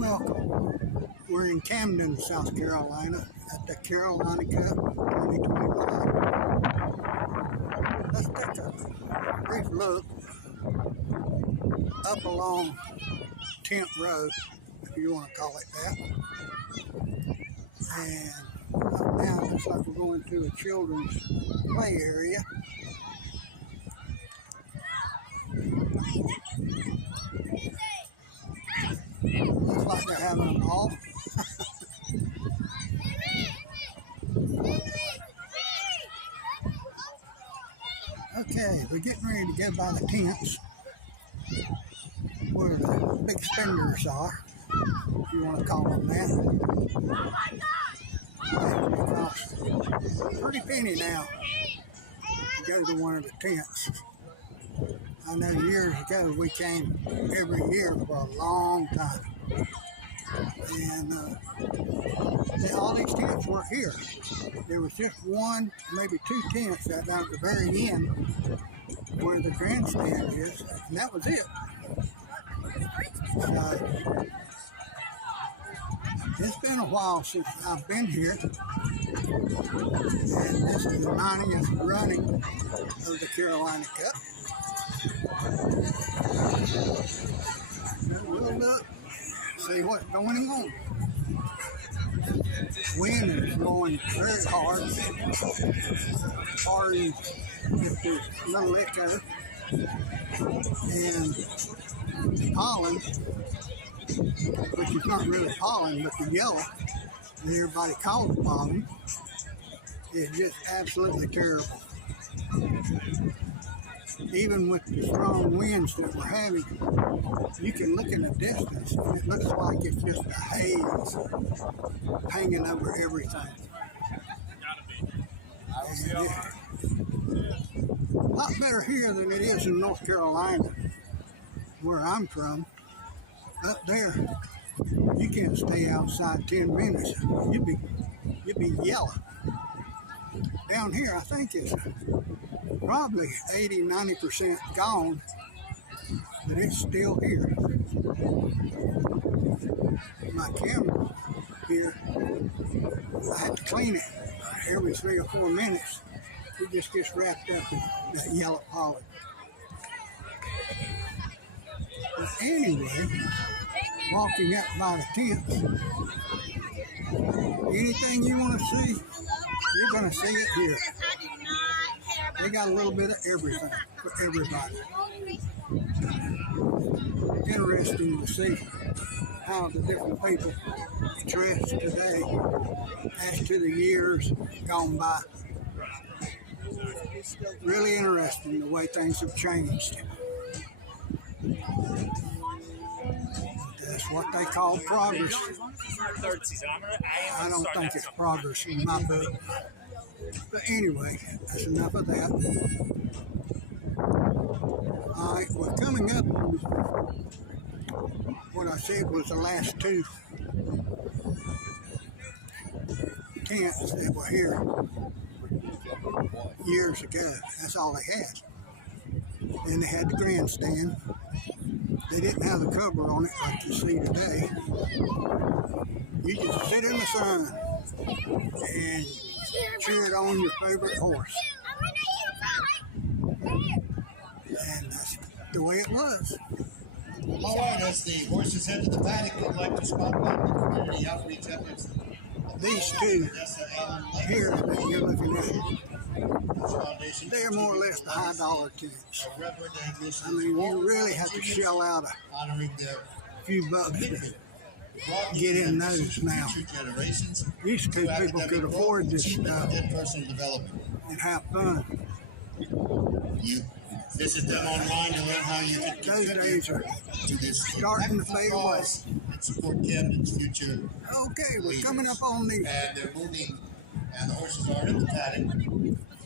Welcome. We're in Camden, South Carolina at the Carolina Cup 2025. Let's take a brief look up along Tent Road, if you want to call it that. And right now it looks like we're going to a children's play area. Looks like they're having a ball. Okay, we're getting ready to go by the tents where the big spenders are, if you want to call them that. It costs a pretty penny now to go to one of the tents. I know years ago we came every year for a long time. And all these tents were here. There was just one, maybe two tents that down at the very end where the grandstand is, and that was it. It's been a while since I've been here, and this is the 90th running of the Carolina Cup. We'll look, see what's going on. Wind is blowing very hard. Hard with the little echo. And pollen, which is not really pollen, but the yellow that everybody calls pollen, is just absolutely terrible. Even with the strong winds that we're having, you can look in the distance and it looks like it's just a haze hanging over everything. A lot better here than it is in North Carolina, where I'm from. Up there, you can't stay outside 10 minutes. You'd be yellow. Down here, I think it's probably 80-90% gone, but it's still here. My camera here, I have to clean it every 3 or 4 minutes. It just gets wrapped up in that yellow pollen. But anyway, walking up by the tents, anything you want to see, you're going to see it here. They got a little bit of everything for everybody. Interesting to see how the different people dress today as to the years gone by. Really interesting the way things have changed. That's what they call progress. I don't think it's progress in my book. But anyway, that's enough of that. All right, we're coming up on what I said was the last two tents that were here years ago. That's all they had. And they had the grandstand. They didn't have the cover on it like you see today. You just sit in the sun and cheered on your favorite horse. And that's the way it was. All right, as the horses head to the paddock, we'd like to spotlight the community outreach efforts. These two here that you're looking at, they're more or less the high dollar tents. I mean, you really have to shell out a few bucks to get in those now. Used to, people could afford this stuff and have fun. You visit them online to learn how you can Those days are to this starting to fade away. and support Camden's future. Okay, we're coming up on the And they're moving, and the horses are in the paddock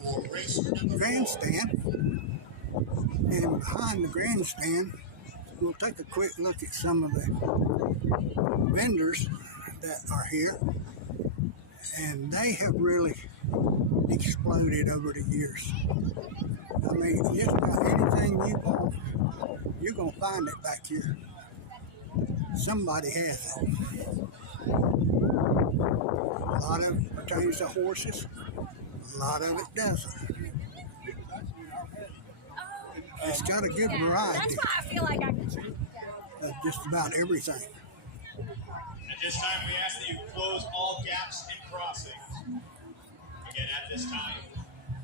for race number 4. grandstand. And behind the grandstand, we'll take a quick look at some of the vendors that are here. And they have really exploded over the years. I mean, just about anything you want, you're going to find it back here. somebody has it. A lot of it pertains to horses. A lot of it doesn't. It's got a good variety. That's why I feel like I can change of just about everything. At this time, we ask that you close all gaps and crossings. Again, at this time,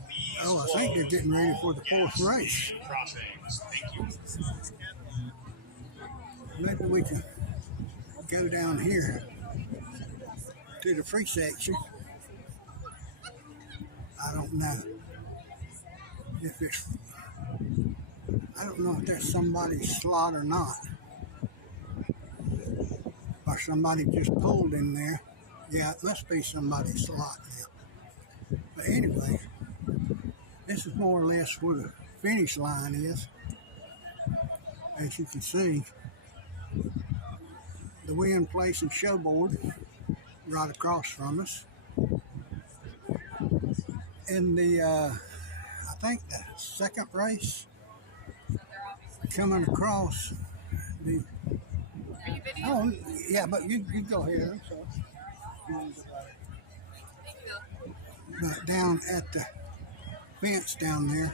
please Oh, I think they're getting ready for the fourth race. Crossings. Thank you. Maybe we can go down here to the free section. I don't know if it's, I don't know if there's somebody's slot or not. Or somebody just pulled in there. Yeah, it must be somebody's slot now. But anyway, this is more or less where the finish line is. As you can see, the Win Place and Showboard right across from us. In the, I think the second race, coming across the, oh, yeah, but you go ahead. I'm sorry. But down at the fence down there,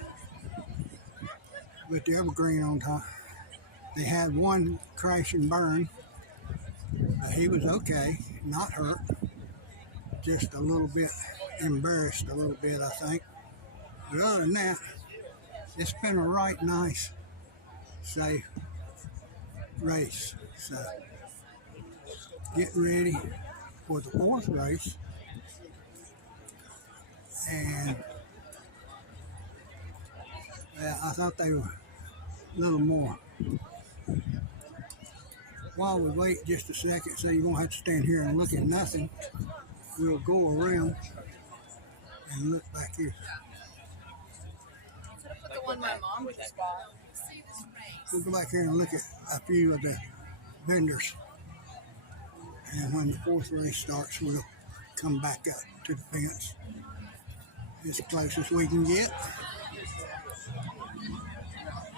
with the evergreen on top, they had one crash and burn. He was okay, not hurt, just a little bit embarrassed, a little bit, I think. But other than that, it's been a right nice, safe race. So, get ready for the fourth race. And I thought they were a little more. While we wait just a second, so you won't have to stand here and look at nothing, we'll go around and look back here. Put the one my mom just bought. We'll go back here and look at a few of the vendors. And when the fourth race starts, we'll come back up to the fence as close as we can get.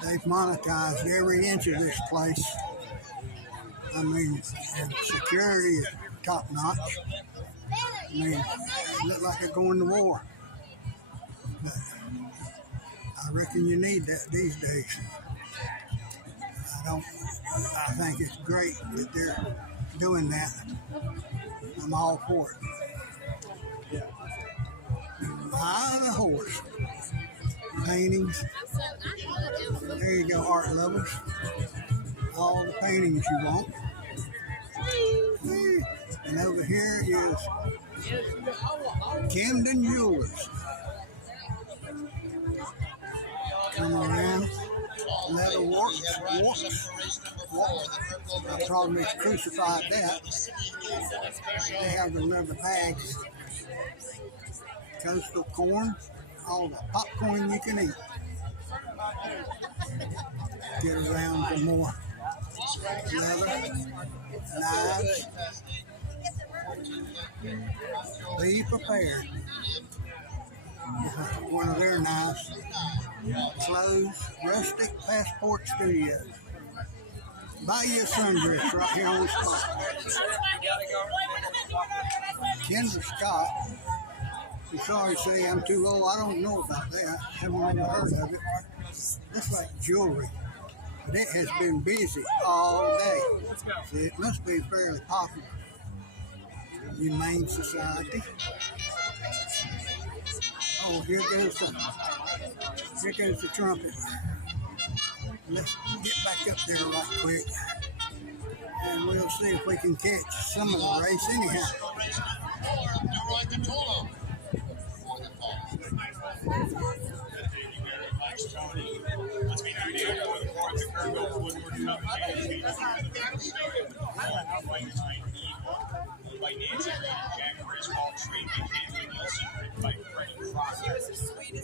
They've monetized every inch of this place. I mean, and security is top notch. I mean, it look like they're going to war. But I reckon you need that these days. I think it's great that they're doing that. I'm all for it. Buy the horse. Paintings. There you go, art lovers. All the paintings you want. And over here is Camden Jewelers. Come around. Leather warps. I probably crucified that. They have the leather bags. Coastal corn. All the popcorn you can eat. Get around for more leather, knives. Be prepared. One of their knives. Clothes, Rustic Passport Studios. Buy you a sundress right here on the spot. Kendra Scott. I'm sorry to say I'm too old. I don't know about that. Haven't even heard of it. That's like jewelry. But it has been busy all day. See, it must be fairly popular. Humane Society. Oh, here goes the trumpet. Let's get back up there right quick. And we'll see if we can catch some of the race anyhow.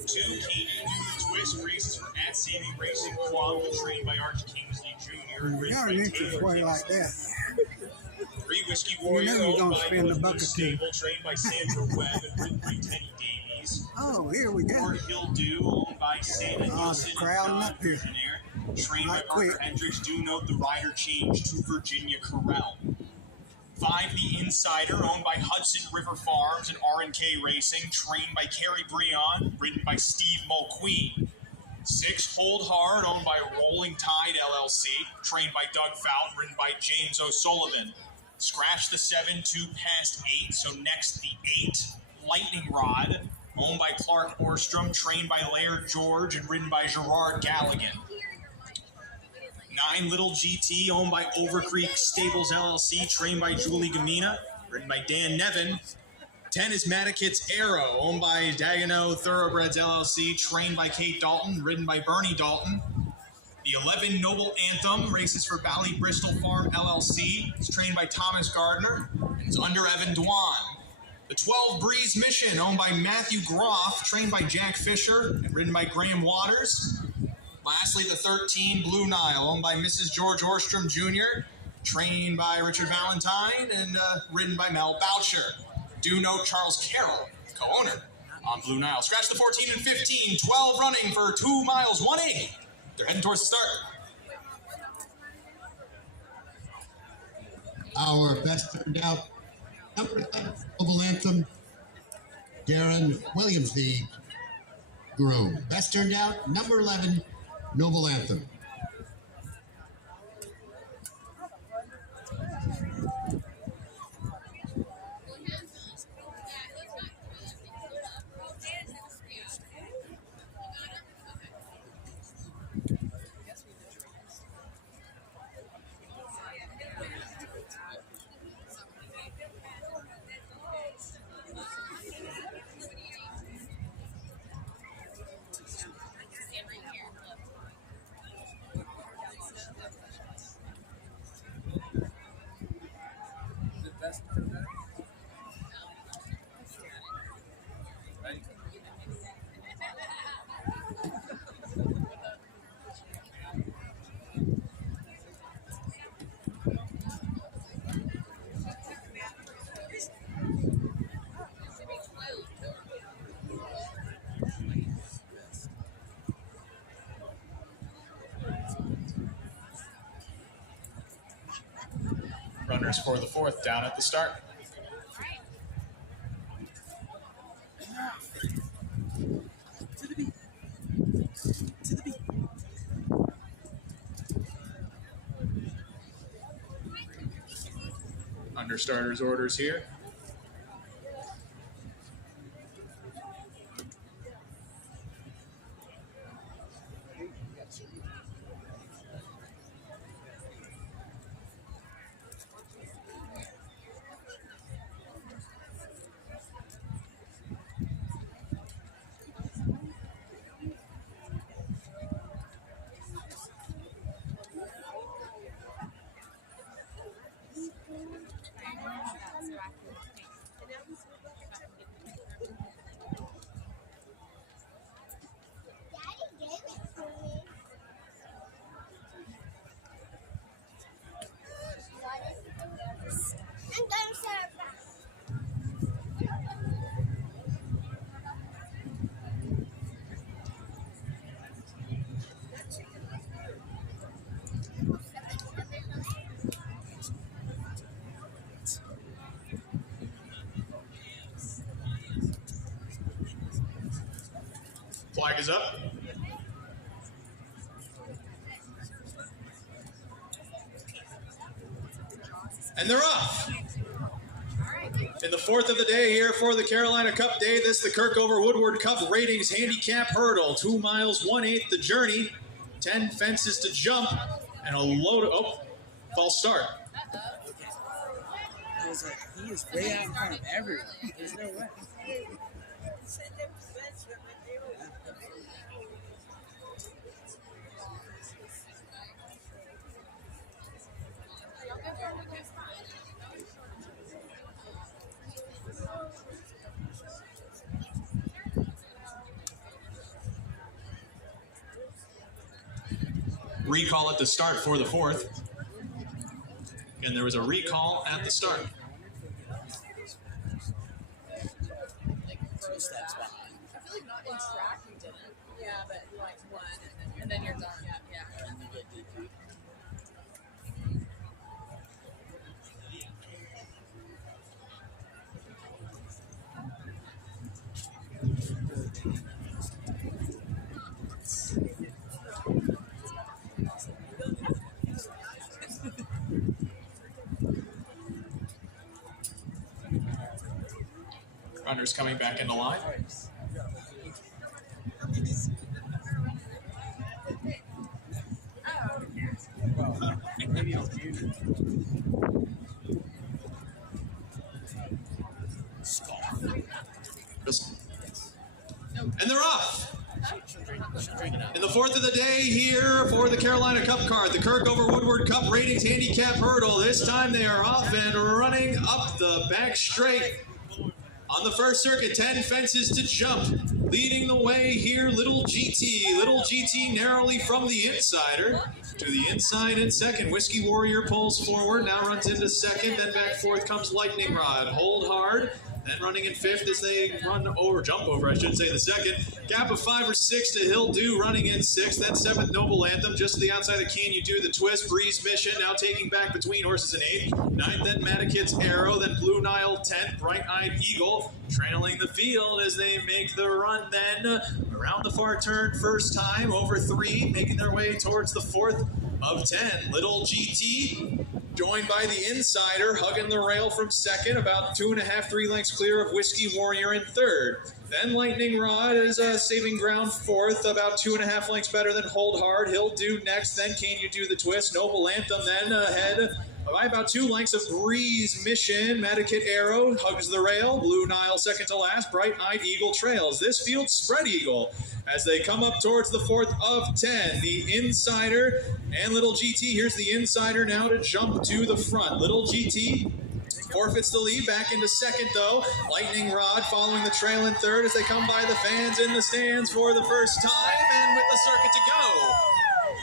Two Canadian twist races for at Savvy Racing Quad, trained by Arch Kingsley Jr. We got an entrance way like that. Three Whiskey Warrior, you know you're going to spend a buck or two. Stable, trained by Sandra Webb and ridden by Teddy Davies. Oh, here we go. Fort Hill Dew, owned by by Santa Nielsen and crowding John up here. Cushionaire. Trained by Not Parker quick. Hendricks. Do note the rider change to Virginia Corral. 5, The Insider, owned by Hudson River Farms and R&K Racing, trained by Kerry Breon, ridden by Steve Mulqueen. 6, Hold Hard, owned by Rolling Tide LLC, trained by Doug Fout, ridden by James O'Sullivan. Scratch the 7, 2 past 8, so next the 8, Lightning Rod, owned by Clark Orstrom, trained by Laird George and ridden by Gerard Galligan. 9, Little GT, owned by Overcreek Stables LLC, trained by Julie Gamina, ridden by Dan Nevin. 10 is Matikit's Arrow, owned by Dagenham Thoroughbreds LLC, trained by Kate Dalton, ridden by Bernie Dalton. The 11, Noble Anthem, races for Bally Bristol Farm LLC, is trained by Thomas Gardner, and is under Evan Dwan. The 12, Breeze Mission, owned by Matthew Groff, trained by Jack Fisher, and ridden by Graham Waters. Lastly, the 13, Blue Nile, owned by Mrs. George Orstrom Jr., trained by Richard Valentine, and ridden by Mel Boucher. Do note Charles Carroll, co-owner, on Blue Nile. Scratch the 14 and 15, 12 running for 2 miles, 1/8. They're heading towards the start. Our best turned out, number 11, Noble Anthem, Darren Williams, the groom. Best turned out, number 11, Noble Anthem. Runners for the 4th down at the start. Understarters orders here. Flag is up. And they're off. In the 4th of the day here for the Carolina Cup Day, this is the Kirkover Woodward Cup Ratings Handicap Hurdle. 2 miles, 1/8 the journey, 10 fences to jump, and a load of, false start. I was like, he is way out in front of everyone. There's no way. Recall at the start for the 4th. And there was a recall at the start. Two steps behind. I feel like not in track we didn't. Yeah. but like one, and then you're done. Yeah. Runners coming back into line. And they're off. In the fourth of the day here for the Carolina Cup card, the Kirkover Woodward Cup Ratings Handicap Hurdle. This time they are off and running up the back straight. On the first circuit, 10 fences to jump. Leading the way here, Little GT. Little GT narrowly from the insider to the inside in second. Whiskey Warrior pulls forward, now runs into second. Then back fourth comes Lightning Rod. Hold hard. Then running in fifth as they jump over, I should say, the second. Gap of 5 or 6 to Hill Do running in sixth. Then seventh, Noble Anthem, just to the outside of Can You Do the Twist. Breeze Mission now taking back between horses in eighth. Ninth, then Matikit's Arrow. Then Blue Nile 10th, Bright Eyed Eagle trailing the field as they make the run then around the far turn first time over 3, making their way towards the fourth of 10. Little GT joined by the insider, hugging the rail from second, about 2.5, 3 lengths clear of Whiskey Warrior in third. Then Lightning Rod is saving ground fourth, about 2.5 lengths better than Hold Hard. He'll do next, then Can You Do the Twist? Noble Anthem then ahead by about 2 lengths of Breeze Mission. Matikit Arrow hugs the rail. Blue Nile second to last. Bright Eyed Eagle trails. This field Spread Eagle as they come up towards the fourth of 10. The insider and Little GT. Here's the insider now to jump to the front. Little GT forfeits the lead, back into second though. Lightning Rod following the trail in third as they come by the fans in the stands for the first time, and with the circuit to go.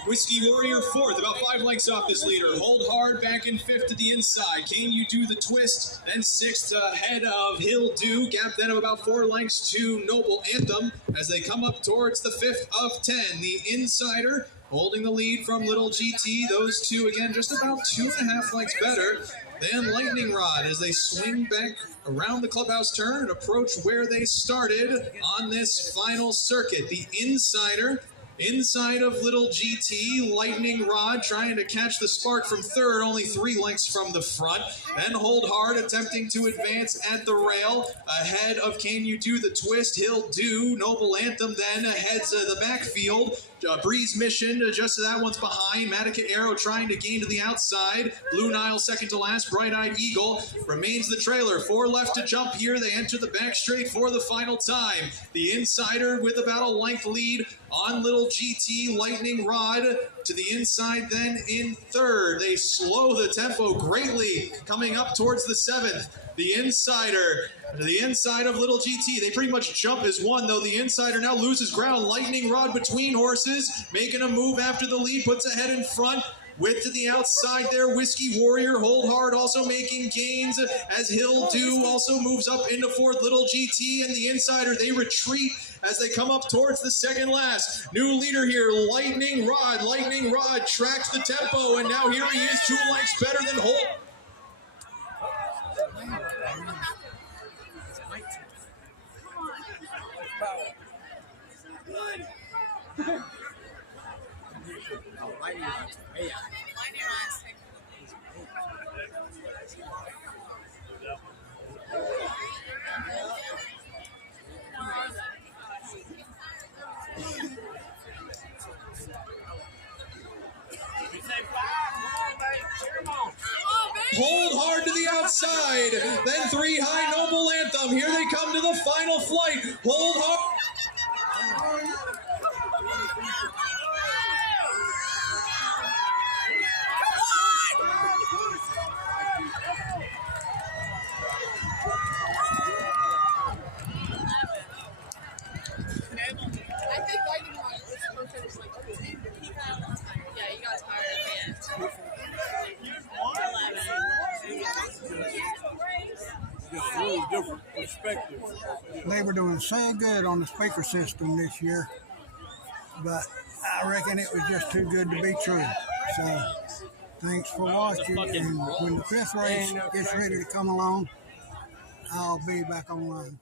Whiskey Warrior fourth, about 5 lengths off this leader. Hold Hard back in fifth to the inside. Can You Do the Twist? Then sixth ahead of Hill Do. Gap then of about 4 lengths to Noble Anthem as they come up towards the fifth of 10. The insider holding the lead from Little GT. Those two again just about 2.5 lengths better than Lightning Rod as they swing back around the clubhouse turn and approach where they started on this final circuit. The insider inside of Little GT, Lightning Rod trying to catch the spark from third, only 3 lengths from the front. Then Hold Hard attempting to advance at the rail. Ahead of Can You Do the Twist? He'll Do. Noble Anthem then heads the backfield. Breeze Mission, just that one's behind. Matikit Arrow trying to gain to the outside. Blue Nile second to last. Bright Eyed Eagle remains the trailer. 4 left to jump here. They enter the back straight for the final time. The insider with about a length lead on Little GT. Lightning Rod to the inside then in third. They slow the tempo greatly coming up towards the seventh. The insider to the inside of Little GT. They pretty much jump as one, though the insider now loses ground. Lightning Rod between horses, making a move after the lead, puts ahead in front. Width to the outside there, Whiskey Warrior, Hold Hard also making gains as Hill Do also moves up into fourth. Little GT and the insider, they retreat as they come up towards the second last. New leader here, Lightning Rod. Lightning Rod tracks the tempo, and now here he is, 2 lengths better than Hold. Hold Hard to the outside, then 3 high Noble Anthem. Here they come to the final flight. Hold Hard. I think Lightning Rod was supposed to finish like 2. Yeah, you got tired at the end. Really different perspective. They were doing so good on the speaker system this year. but I reckon it was just too good to be true. So thanks for watching, and when the fifth race gets ready to come along, I'll be back online.